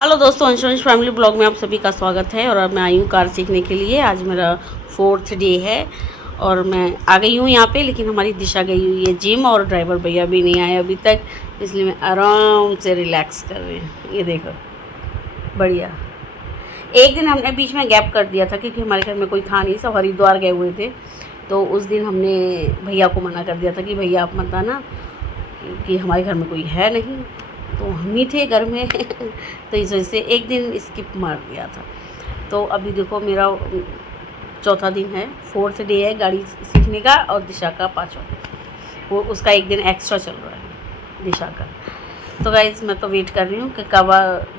Hello दोस्तों, अंशुश family blog में आप सभी का स्वागत है। और अब मैं आई हूँ कार सीखने के लिए। आज मेरा 4th डे है और मैं आ गई हूँ यहाँ पे। लेकिन हमारी दिशा गई हुई है जिम और ड्राइवर भैया भी नहीं आए अभी तक, इसलिए मैं आराम से रिलैक्स कर रही हूँ। ये देखो, बढ़िया। एक दिन हमने बीच में गैप कर दिया था क्योंकि हमारे घर में कोई था नहीं, सब हरिद्वार गए हुए थे। तो उस दिन हमने भैया को मना कर दिया था कि भैया आप मत आना, क्योंकि हमारे घर में कोई है नहीं, तो हम ही थे घर में। तो इस वजह से एक दिन स्किप मार दिया था। तो अभी देखो, मेरा 4था दिन है, 4th डे है गाड़ी सीखने का, और दिशा का 5वां दिन। वो उसका एक दिन एक्स्ट्रा चल रहा है दिशा का। तो गाइस, मैं तो वेट कर रही हूँ कि कब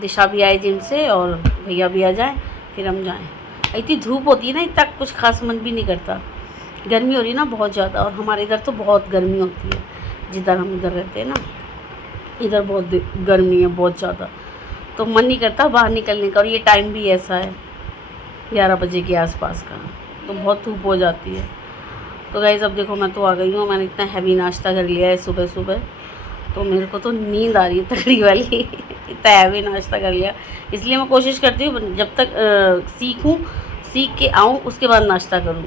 दिशा भी आए जिम से और भैया भी आ जाए, फिर हम जाएँ। इतनी धूप होती है ना, इतना कुछ खास मन भी नहीं करता। गर्मी हो रही है ना बहुत ज़्यादा, और हमारे इधर तो बहुत गर्मी होती है। जिधर हम इधर रहते हैं ना, इधर बहुत गर्मी है, बहुत ज़्यादा, तो मन नहीं करता बाहर निकलने का। और ये टाइम भी ऐसा है 11 बजे के आसपास का, तो बहुत धूप हो जाती है। तो गाइस, अब देखो, मैं तो आ गई हूँ। मैंने इतना हैवी नाश्ता कर लिया है सुबह सुबह, तो मेरे को तो नींद आ रही है तगड़ी वाली। इतना हैवी नाश्ता कर लिया, इसलिए मैं कोशिश करती हूँ जब तक सीख के आऊँ उसके बाद नाश्ता करूँ,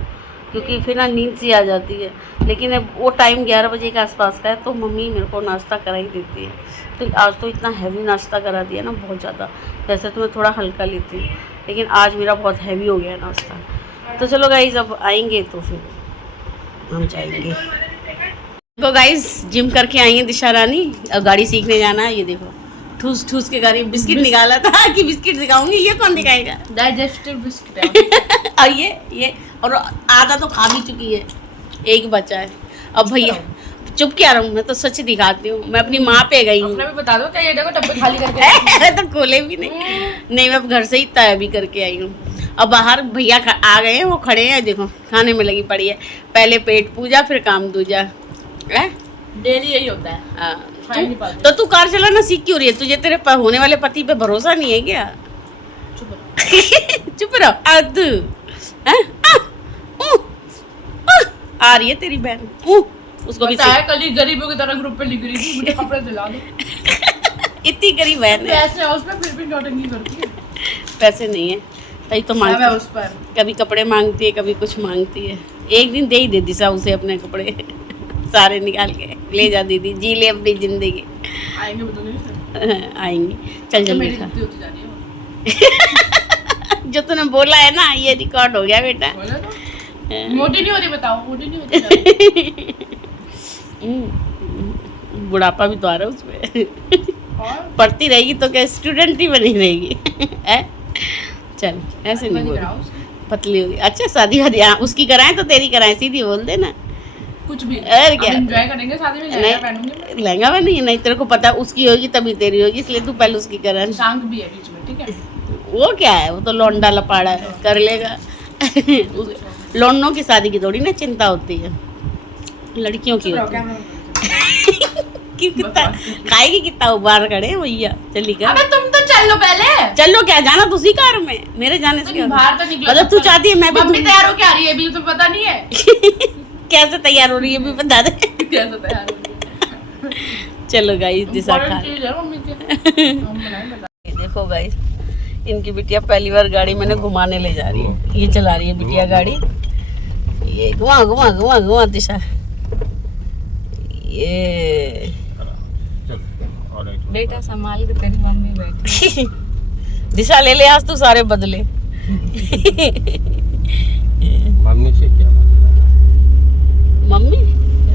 क्योंकि फिर ना नींद सी आ जाती है। लेकिन अब वो टाइम 11 बजे के आसपास का है, तो मम्मी मेरे को नाश्ता करा ही देती है। तो आज तो इतना हैवी नाश्ता करा दिया ना, बहुत ज़्यादा। वैसे तो मैं थोड़ा हल्का लेती हूँ, लेकिन आज मेरा बहुत हैवी हो गया नाश्ता। तो चलो गाइज़, अब आएंगे तो फिर हम जाएंगे। देखो गाइज़, जिम करके आई है दिशा रानी, अब गाड़ी सीखने जाना है। ये देखो, ठूस ठूस के गाड़ी बिस्किट निकाला था कि बिस्किट दिखाऊंगी। ये कौन दिखाएगा? डाइजेस्टिव बिस्किट है। और ये और आधा तो खा भी चुकी है, एक बचा है। अब भैया चुप क्या रहूँ, मैं तो सच दिखाती हूँ। मैं अपनी माँ पे गई हूँ। अपने भी बता दो क्या, ये देखो डब्बे खाली करके। तो खोले भी नहीं, मैं घर से ही तय भी करके आई हूँ। अब बाहर भैया आ गए हैं, वो खड़े हैं, देखो खाने में लगी पड़ी है। पहले पेट पूजा, फिर काम दूजा है। डेली यही होता है। तो तू कार चलाना सीख क्यों रही है? तुझे तेरे होने वाले पति पे भरोसा नहीं है क्या? चुप रहो। आ रही है तेरी बहन, उसको भी कल ही गरीबों की तरह ग्रुप पे लिख रही थी, मुझे कपड़े दिला दो। इतनी गरीब बहन है। पैसे है उसमें, फिर भी नौटंकी करती है। पैसे नहीं है तभी तो मांगती है उस पर। कभी कपड़े मांगती है, कभी कुछ मांगती है। एक दिन दे ही दे दिशा उसे अपने कपड़े सारे निकाल के, ले जा दीदी, जी ले अपनी जिंदगी। आएंगे बताओ। आएंगी, चल जल्दी। मेरी जिद्दी होती जा रही है। जो तूने बोला है ना, ये रिकॉर्ड हो गया बेटा। मोटी नहीं हो रही, बताओ, मोटी नहीं होती। बुढ़ापा भी तो आ रहा है उसमें। पढ़ती रहेगी तो क्या स्टूडेंट ही बनी रहेगी? चल ऐसे नहीं बोल, पतली होगी। अच्छा, शादी वादी उसकी कराएं तो तेरी कराएं, सीधी बोल देना। कुछ भी और क्या एंजॉय करेंगे, शादी में लहंगा पहनूंगी। लहंगा में नहीं, तेरे को पता उसकी होगी तभी तेरी होगी, इसलिए तू पहले उसकी करा। शांग भी है बीच में, ठीक है। वो क्या है, वो तो लौंडा लपाड़ा है, कर लेगा। लौंडों की शादी की थोड़ी ना चिंता होती है, लड़कियों की होती है। कितना खाएगी, कितना उबार खड़े भैया। चली कर, अबे तुम तो चल लो पहले। चलो क्या जाना तो उसी कार में, मेरे जाने से बाहर तो निकलो। मतलब तू चाहती है मैं भी तैयार हो क्या रही है, अभी तो पता नहीं है। कैसे तैयार हो रही है भी बता दे। कैसे तैयार हो रही है। चलो गाइस, दिशा खा। देखो गाइस, इनकी बिटिया पहली बार गाड़ी मैंने घुमाने ले जा रही है। ये चला रही है बिटिया गाड़ी, ये घुमा घुमा घुमा घुमा दिशा। ये बेटा संभाल के, तेरी मम्मी बैठी। दिशा ले ले, आज तू सारे बदले। मम्मी से क्या? मम्मी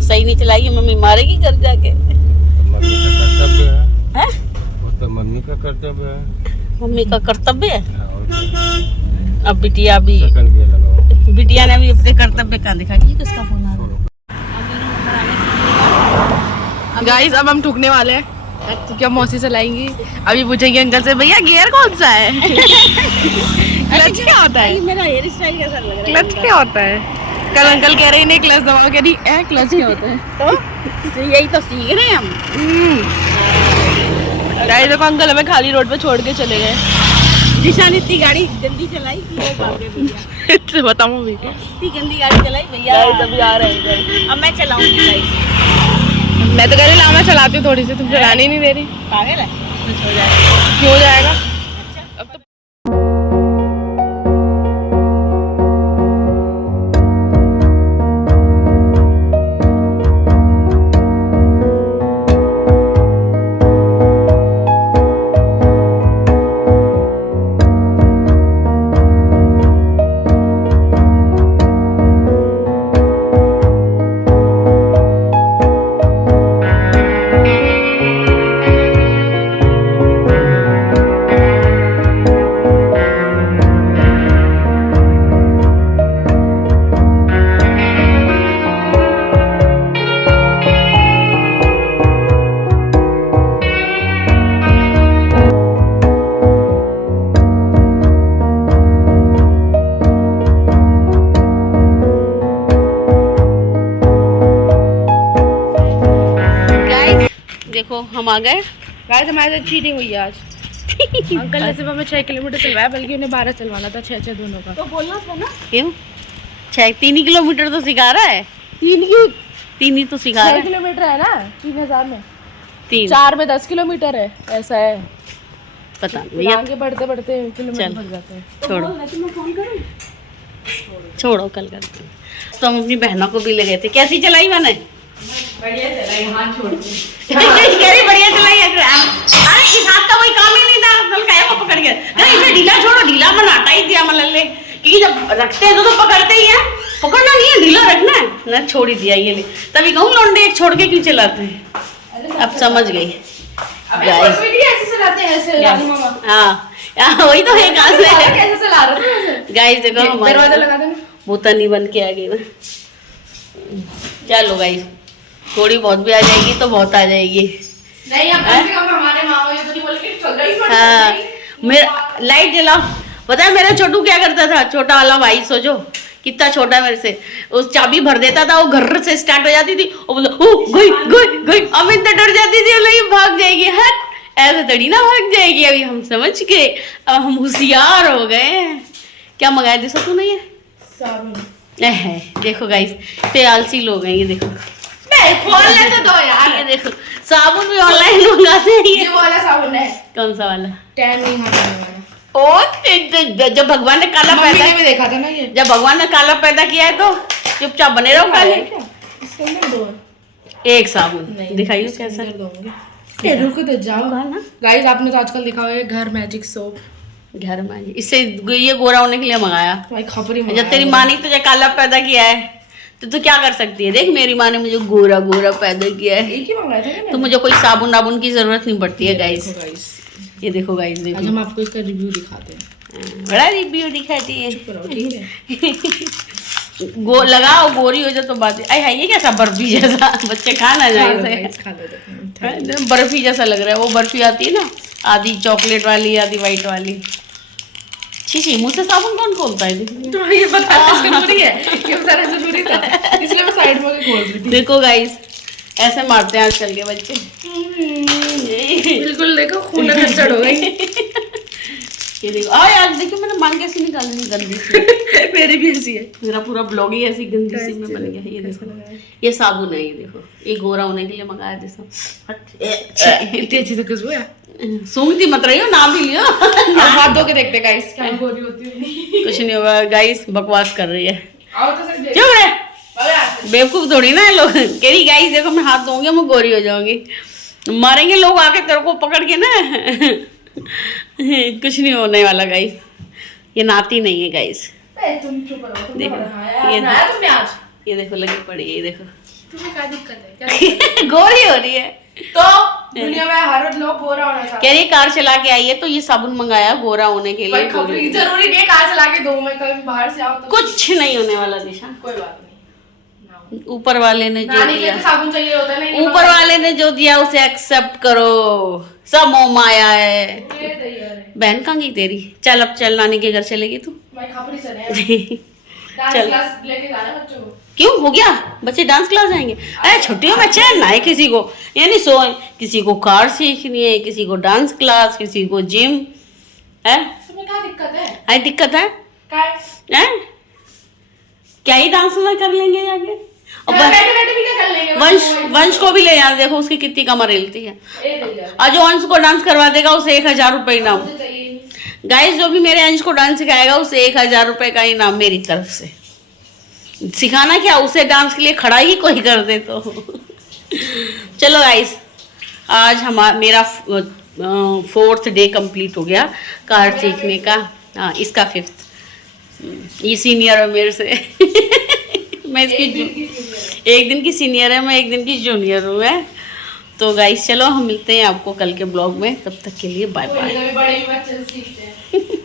सही नहीं चलाएगी, मम्मी मारेगी घर जाके। मम्मी का कर्तव्य है। हैं? वो तो मम्मी का कर्तव्य है। मम्मी का कर्तव्य है। और अब बिटिया भी, सेकंड गियर लगाओ। बिटिया ने भी अपने कर्तव्य का दिखा। ये किसका फोन आ रहा है? गाइस, अब हम ठुकने वाले हैं क्योंकि हम मौसी से लाएंगी। अभी पूछेंगे अंकल से, भैया गियर कौन सा है? क्लच क्या होता है? मेरा हेयर स्टाइल कैसा लग रहा है? क्लच क्या होता है? कल अंकल कह रहे हैं, नहीं क्लच दबाओ, कह रही है क्लच क्या होता है? तो यही तो सीख रहे हैं हम। गाइस देखो, अंकल हमें खाली रोड पे छोड़ के चले गए। दिशा ने इतनी गाड़ी जल्दी चलाई कि वो भाग गए भैया। बताओ अभी, इतनी गंदी गाड़ी चलाई भैया। अभी आ रहे हैं। अब मैं चलाऊंगी गाइस। मैं तो कह रही ला, मैं चलाती हूँ थोड़ी सी, तुम चलाने ही नहीं दे रही। पागल है, कुछ हो जाएगा। क्यों हो जाएगा? हम आ गए। गाइस हमारे साथ चीटिंग हुई है आज। अंकल ने सिर्फ हमें 6 किलोमीटर चलवाया, बल्कि उन्हें 12 चलवाना था, 6 दोनों का। तो बोलना था ना क्यों 3 किलोमीटर तो सिखा रहा है। 3 ही तो सिखा रहा 6 है। किलोमीटर है ना 3000 में, 3 4 में 10 किलोमीटर है, ऐसा है। पता नहीं भैया, आगे बढ़ते बढ़ते किलोमीटर चल। बढ़ जाते हैं। छोड़ो छोड़ो, कल करते हैं। तो हम अपनी बहनों को भी ले गए थे। कैसी चलाई मैंने? बढ़िया चला, हाथ छोड़ के। कह रही बढ़िया चलाई। अरे इस हाथ का कोई काम ही नहीं था, नल का है वो पकड़ के। नहीं इसे ढीला छोड़ो, ढीला मन हटा ही दिया मल्ले, कि जब रखते हैं तो पकड़ते ही हैं, पकड़ना नहीं है, ढीला रखना है ना। छोड़ ही दिया ये ले, तभी कहूँ लौंडे एक छोड़ के क्यों चलाते हैं। अब समझ गई। ऐसे चलाते हैं ऐसे रानी मामा। हाँ वही तो है। कहाँ से कैसे चला रहे थे वैसे? गाइस देखो दरवाजा लगा देना। भूतनी बन के आ गई ना। चलो गाइस, थोड़ी बहुत भी आ जाएगी तो बहुत आ जाएगी। नहीं अब कम से कम हमारे मामा ये तो नहीं बोल के चल रही है। हाँ मेरा लाइट जलाओ। पता है मेरा छोटू क्या करता था, छोटा वाला भाई, सोचो कितना छोटा मेरे से, उस चाबी भर देता था, वो घर से स्टार्ट हो जाती थी, वो बोला गई गई गई। अब इतना डर जाती थी, नहीं भाग जाएगी, हट ऐसे तड़ी ना भाग जाएगी। अभी हम समझ गए, अब हम होशियार हो गए। क्या मंगाया देखो तूने ये साबुन है। देखो गाइस इतने आलसी लोग हैं, ये देखो। खोल ले तो दो यार। ये देखो साबुन भी ऑनलाइन मंगाते हैं ये वाला साबुन है। कौन सा वाला? टैन नहीं हटाना। जब भगवान ने काला मम्मी पैदा, ने भी देखा था ना ये। जब भगवान ने काला पैदा किया है तो चुपचाप बने रहो काले। इसके अंदर दो एक साबुन दिखाइए कैसा ये रुको तो जाओ ना। गाइस आपने तो आजकल देखा है घर मैजिक सोप, घर में इससे ये गोरा होने के लिए मंगाया। भाई खपरी जब तेरी माँ ने तुझे काला पैदा किया है तो तू क्या कर सकती है। देख मेरी माँ ने मुझे गोरा गोरा पैदा किया है, एक ही मंगाया था क्या? तो मुझे कोई साबुन वाबुन की जरूरत नहीं पड़ती है गाइस। गाइस ये देखो गाइस, आज देखो हम आपको इसका रिव्यू दिखाते हैं। बड़ा रिव्यू दिखाती है। ठीक है लगाओ गोरी हो जाए तो बात है। है ये कैसा बर्फी जैसा, बच्चे खा ना जाए। खा लो बर्फी जैसा लग रहा है। वो बर्फी आती है ना, आधी चॉकलेट वाली आधी वाइट वाली। छी मुझसे साबुन कौन खोलता है? तो ये बताना जरूरी है, ये बताना जरूरी था, इसलिए मैं साइड में खोल रही थी। देखो गाइस ऐसे मारते हैं आजकल के बच्चे। बिल्कुल देखो खून खच्चड़ हो गई। ये देखो यार, देखिए मैंने मांग कैसी निकाली गंदी सी। मेरी भी ऐसी है। मेरा पूरा ब्लॉग ही ऐसी गंदी सी में बन गया। ये देखो ये साबुन है, ये देखो ये गोरा होने के लिए मंगाया। देखो इतनी अच्छी से खुशबू है। सूंघती मत रही हो, नाम भी लियो। हाथ धो के देखते गाइस क्या गोरी होती है। कुछ नहीं होगा गाइस, बकवास कर रही है। आओ तो सर क्यों रे बेवकूफ थोड़ी ना है लोग। कह रही गाइस देखो मैं हाथ धोऊंगी मैं गोरी हो जाऊंगी। मारेंगे लोग आके तेरे को पकड़ के ना। कुछ नहीं होने वाला गाइस, ये नाती नहीं है गाइस। तुम चुप रहो, तुम देखो ये नहाया तुमने आज? ये देखो लगी पड़ी है, ये देखो तुम्हें क्या दिक्कत है? गोरी हो रही है। तो दुनिया में हर लोग गोरा होना चाहते कह रही कार चला के आई है तो ये साबुन मंगाया गोरा होने के लिए। हैं। जरूरी नहीं कार चला के दो, मैं कभी बाहर से आओ तो कुछ नहीं होने वाला दिशा, कोई बात नहीं। ऊपर वाले ने जो नानी के दिया, लिए तो साबुन चाहिए होता है ना, ये ऊपर वाले ने जो दिया उसे एक्सेप्ट करो। सब मोह माया है। ये तैयार है। बहन कहाँ गई तेरी? चल अब चल, नानी के घर चलेगी तू। मैं खपरी चले हैं। डांस चल। क्लास लेके जाना है बच्चों को। क्यों हो गया? बच्चे डांस क्लास जाएंगे? अरे छुट्टियों में चैन ना है किसी को, यानी सो किसी को कार सीखनी है, किसी को डांस क्लास, किसी को जिम है। तुम्हें क्या दिक्कत है? आई दिक्कत है क्या क्या ही डांस में कर लेंगे जाके। और बैठे बैठे भी क्या कर लेंगे? वंश को भी ले जाना, देखो उसकी कितनी कमर हिलती है। ये तैयार और जो अंश को डांस करवा देगा उसे 1000 रुपये इनाम। मुझे चाहिए नहीं। गाइस जो भी मेरे अंश को डांस सिखाएगा उसे 1000 रुपये का इनाम मेरी तरफ से। सिखाना क्या, उसे डांस के लिए खड़ा ही कोई कर दे तो। चलो गाइस आज मेरा 4th डे कंप्लीट हो गया कार सीखने का। हाँ इसका 5th। ये सीनियर है मेरे से। मैं इसकी एक दिन की सीनियर है, मैं एक दिन की जूनियर हूँ मैं। तो गाइस चलो हम मिलते हैं आपको कल के ब्लॉग में, तब तक के लिए बाय बाय। बड़े भी बच्चे सीखते हैं।